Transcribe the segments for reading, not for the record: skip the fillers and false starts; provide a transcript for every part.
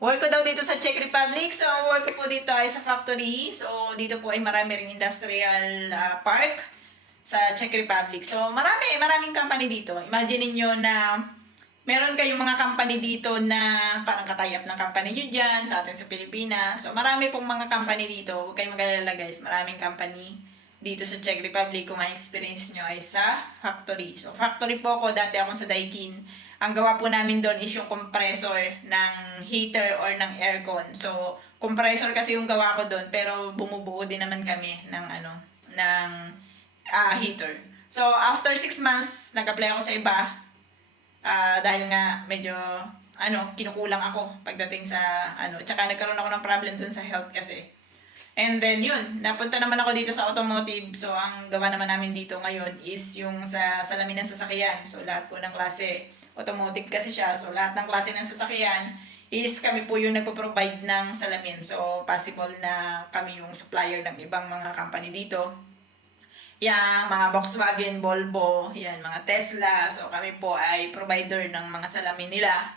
Work ko daw dito sa Czech Republic. So, ang work ko po dito ay sa factory. So, dito po ay marami ring industrial park sa Czech Republic. So, maraming company dito. Imagine niyo na meron kayong mga company dito na parang katayap ng company nyo dyan sa atin sa Pilipinas. So, marami pong mga company dito. Huwag kayong mag-alala guys. Maraming company dito sa Czech Republic kung ma-experience nyo ay sa factory. So, factory po ako. Dati ako sa Daikin. Ang gawa po namin doon is yung compressor ng heater or ng aircon. So, compressor kasi yung gawa ko doon, pero bumubuo din naman kami ng heater. So, after 6 months, nag-apply ako sa iba. Dahil nga medyo kinukulang ako pagdating sa tsaka nagkaroon ako ng problem dun sa health kasi. And then yun, napunta naman ako dito sa automotive. So, ang gawa naman namin dito ngayon is yung sa salamin ng sasakyan. So, lahat po ng klase automotive kasi siya. So, lahat ng klase ng sasakyan is kami po yung nagpo-provide ng salamin. So, possible na kami yung supplier ng ibang mga company dito. Yang mga Volkswagen, Volvo, yan, mga Tesla. So, kami po ay provider ng mga salamin nila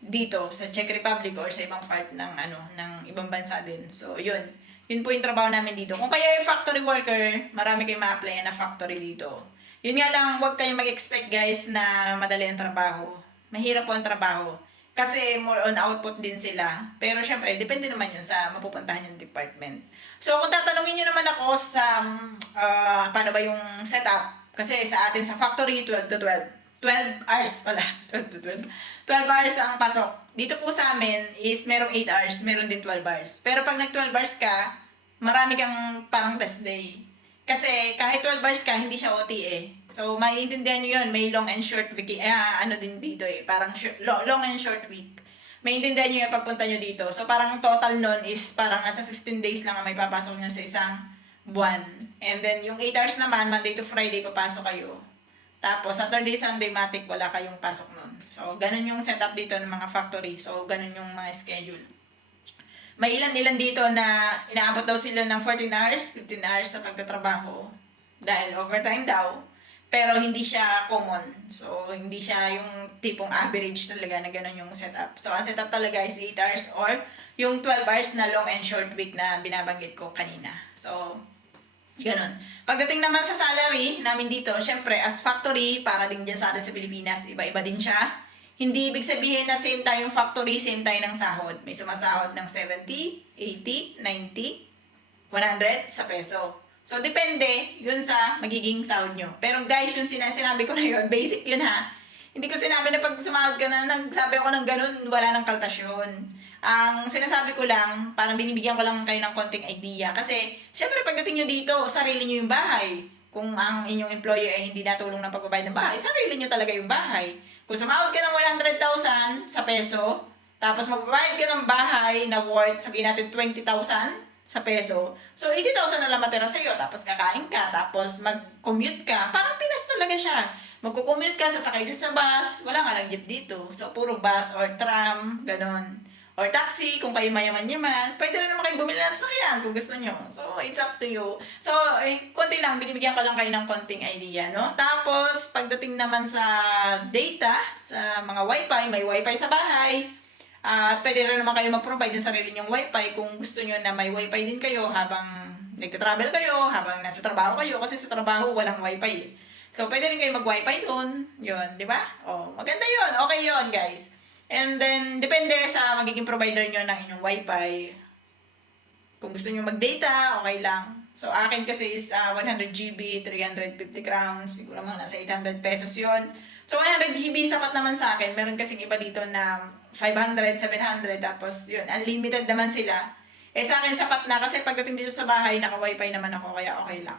dito sa Czech Republic or sa ibang part ng ng ibang bansa din. So, yun. Yun po yung trabaho namin dito. Kung kayo ay factory worker, marami kayong ma-apply na factory dito. Yun nga lang, huwag kayong mag-expect guys na madali ang trabaho. Mahirap po ang trabaho. Kasi more on output din sila. Pero syempre, depende naman yun sa mapupuntahan yung department. So, kung tatanungin nyo naman ako sa paano ba yung setup, kasi sa atin sa factory, 12 to 12. 12 hours pala. 12 to 12. 12 hours ang pasok. Dito po sa amin is merong 8 hours, meron din 12 hours. Pero pag nag 12 hours ka, marami kang parang rest day. Kasi kahit 12 hours ka, hindi siya OT eh. So, maiintindihan nyo yun, may long and short week. Din dito eh, parang long and short week. Maiintindihan nyo yung pagpunta nyo dito. So, parang total nun is parang nasa 15 days lang ang may papasok nyo sa isang buwan. And then, yung 8 hours naman, Monday to Friday, papasok kayo. Tapos, Saturday, Sunday, matik, wala kayong pasok nun. So, ganun yung setup dito ng mga factory. So, ganun yung mga schedule. May ilan-ilan dito na inaabot daw sila ng 14 hours, 15 hours sa pagtatrabaho dahil overtime daw. Pero hindi siya common. So, hindi siya yung tipong average talaga na gano'n yung setup. So, ang setup talaga is 8 hours or yung 12 hours na long and short week na binabanggit ko kanina. So, gano'n. Pagdating naman sa salary namin dito, syempre, as factory, para din dyan sa atin sa Pilipinas, iba-iba din siya. Hindi ibig sabihin na same tayo yung factory, same tayo ng sahod. May sumasahod ng 70, 80, 90, 100 sa peso. So, depende yun sa magiging sahod nyo. Pero guys, yung sinabi ko na yun, basic yun ha. Hindi ko sinabi na pag sumahod ka na, nagsabi ako ng ganun, wala ng kaltasyon. Ang sinasabi ko lang, parang binibigyan ko lang kayo ng konting idea. Kasi, syempre pagdating nyo dito, sarili nyo yung bahay. Kung ang inyong employer ay hindi natulong ng pagbabayad ng bahay, sarili nyo talaga yung bahay. Kung sumahod ka ng 100,000 sa peso, tapos magbabayad ka ng bahay na worth, sabihin natin 20,000 sa peso, so 80,000 na lang matira sa'yo, tapos kakain ka, tapos mag-commute ka, parang Pinas talaga siya. Magko-commute ka, sasakay ka sa bus, wala nga lang jeep dito. So, puro bus or tram, ganon. Or taxi, kung kayo mayaman-yaman, pwede rin naman kayo bumili ng sasakyan kung gusto nyo. So, it's up to you. So, konti lang, binibigyan ko lang kayo ng konting idea, no? Tapos, pagdating naman sa data, sa mga wifi, may wifi sa bahay. At pwede rin naman kayo mag-provide ng sarili nyong wifi kung gusto nyo na may wifi din kayo habang nagtatravel kayo, habang nasa trabaho kayo, kasi sa trabaho walang wifi eh. So, pwede rin kayo mag-wifi doon. Yun, di ba? Oh, maganda yun. Okay yun, guys. And then, depende sa magiging provider nyo ng inyong wifi. Kung gusto nyo mag-data, okay lang. So, akin kasi is 100 GB, 350 crowns. Siguro mga nasa 800 pesos yun. So, 100 GB sapat naman sa akin. Meron kasing iba dito na 500, 700. Tapos, yun, unlimited naman sila. Eh, sa akin sapat na kasi pagdating dito sa bahay, naka-wifi naman ako, kaya okay lang.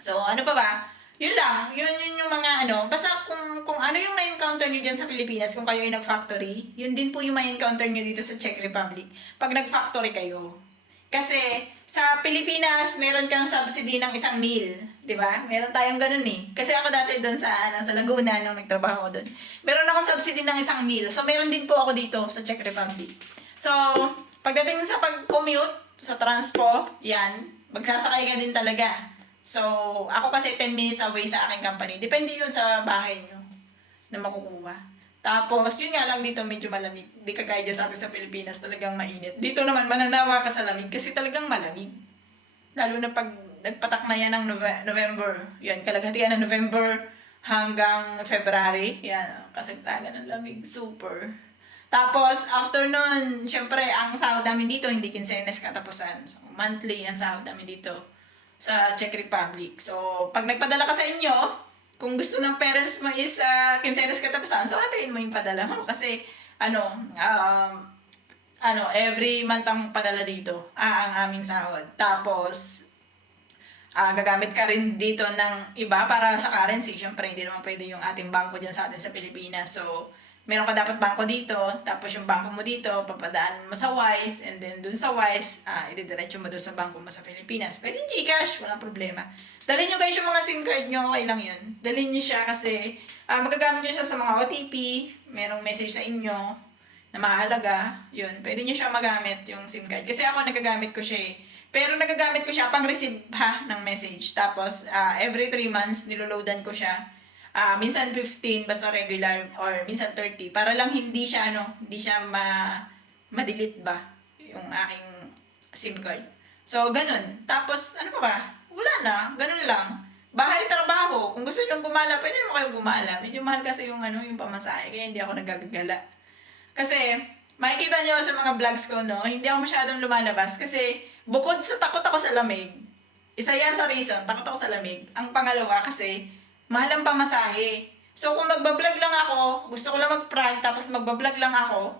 So, ano pa ba? Yun lang, yun yung mga basta kung ano yung na-encounter nyo dyan sa Pilipinas, kung kayo ay nag-factory, yun din po yung ma-encounter nyo dito sa Czech Republic, pag nag-factory kayo. Kasi, sa Pilipinas, meron kang subsidy ng isang meal, di ba? Meron tayong ganun eh. Kasi ako dati doon sa Laguna, nung nagtrabaho ko doon, meron akong subsidy ng isang meal. So, meron din po ako dito sa Czech Republic. So, pagdating sa pag-commute, sa transpo, yan, magsasakay ka din talaga. So, ako kasi 10 minutes away sa aking company. Depende yun sa bahay nyo na makukuha. Tapos, yun nga lang dito medyo malamig. Di kagaya dyan sa atin sa Pilipinas, talagang mainit. Dito naman, mananawa ka sa lamig kasi talagang malamig. Lalo na pag nagpatak na yan ng November. Yan, kalaghatian ng November hanggang February. Yan, kasagsagan ng lamig. Super. Tapos, after nun, syempre, ang sahod namin dito, hindi kinsenas katapusan. So, monthly ang sahod namin dito sa Czech Republic. So, pag nagpadala ka sa inyo, kung gusto ng parents mo is kinsenas katapusan, so atayin mo yung padala mo. Kasi, every month ang padala dito, ang aming sahod. Tapos, gagamit ka rin dito ng iba para sa currency. Siyempre, hindi naman pwede yung ating bangko dyan sa atin sa Pilipinas. So, meron ka dapat bangko dito, tapos yung bangko mo dito, papadaan mo sa Wise, and then dun sa Wise, ididiretso mo dun sa bangko mo sa Pilipinas. Pwede Gcash, walang problema. Dalhin nyo guys yung mga SIM card nyo, okay lang yun. Dalhin nyo siya kasi magagamit nyo siya sa mga OTP, merong message sa inyo na mahalaga, yun. Pwede nyo siya magamit yung SIM card. Kasi ako nagagamit ko siya eh. Pero nagagamit ko siya pang receive ng message. Tapos, every 3 months, niloloadan ko siya. Minsan 15 basta regular or minsan 30 para lang hindi siya ma-delete ba yung aking SIM card. So ganun. Tapos ano pa ba? Wala na, ganun lang. Bahay, trabaho. Kung gusto niyo gumala, pwede naman kayo gumala. Medyo mahal kasi yung yung pamasahe kaya hindi ako nagagagala. Kasi makikita niyo sa mga vlogs ko hindi ako masyadong lumalabas kasi bukod sa takot ako sa lamig. Isa yan sa reason, takot ako sa lamig. Ang pangalawa kasi mahal ang pamasahe. So, kung magbablog lang ako, gusto ko lang mag-prank, tapos magbablog lang ako,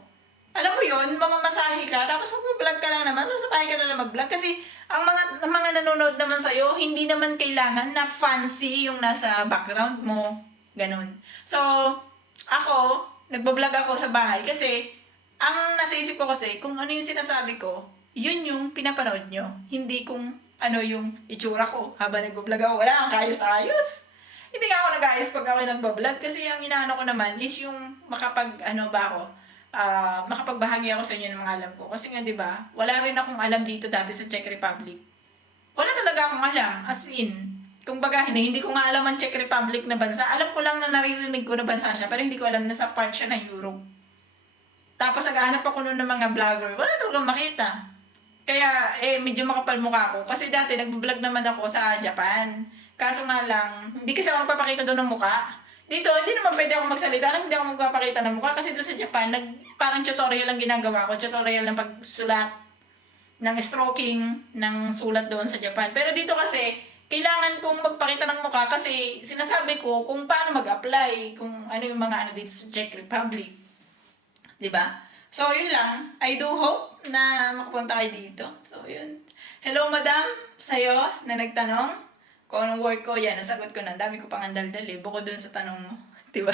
alam mo yun, mamamasahe ka, tapos magbablog ka lang naman, so sapahin ka na lang mag-vlog. Kasi, ang mga nanonood naman sa'yo, hindi naman kailangan na fancy yung nasa background mo. Ganun. So, ako, nagbablog ako sa bahay kasi, ang nasa isip ko kasi, kung ano yung sinasabi ko, yun yung pinapanood nyo. Hindi kung ano yung itsura ko habang nagbablog ako. Wala kang kayos-ayos. Hindi nga ako nag-ayos pag ako nagbablog kasi ang inaano ko naman is yung makapagbahagi ako sa inyo ng mga alam ko. Kasi nga 'di ba, wala rin akong alam dito dati sa Czech Republic. Wala talaga akong alam, as in. Kumbaga, hindi ko nga alam ang Czech Republic na bansa. Alam ko lang na naririnig ko na bansa siya, pero hindi ko alam na sa part siya ng Europe. Tapos naghahanap ako noon ng mga vlogger, wala talagang makita. Kaya, medyo makapal mukha ko. Kasi dati, nag-vlog naman ako sa Japan. Kaso nga lang, hindi kasi ako magpapakita doon ng mukha. Dito, hindi naman pwede ako magsalita lang, hindi ako magpapakita ng mukha. Kasi doon sa Japan, parang tutorial lang ginagawa ko. Tutorial ng pagsulat, ng stroking, ng sulat doon sa Japan. Pero dito kasi, kailangan kong magpakita ng mukha kasi sinasabi ko kung paano mag-apply, kung ano yung mga dito sa Czech Republic. 'Di ba? So, yun lang. I do hope na makapunta kayo dito. So, yun. Hello, madam, sa'yo na nagtanong. Kung anong work ko, yan, nasagot ko na. Dami ko pang andal-dal eh. Bukod dun sa tanong mo. Diba?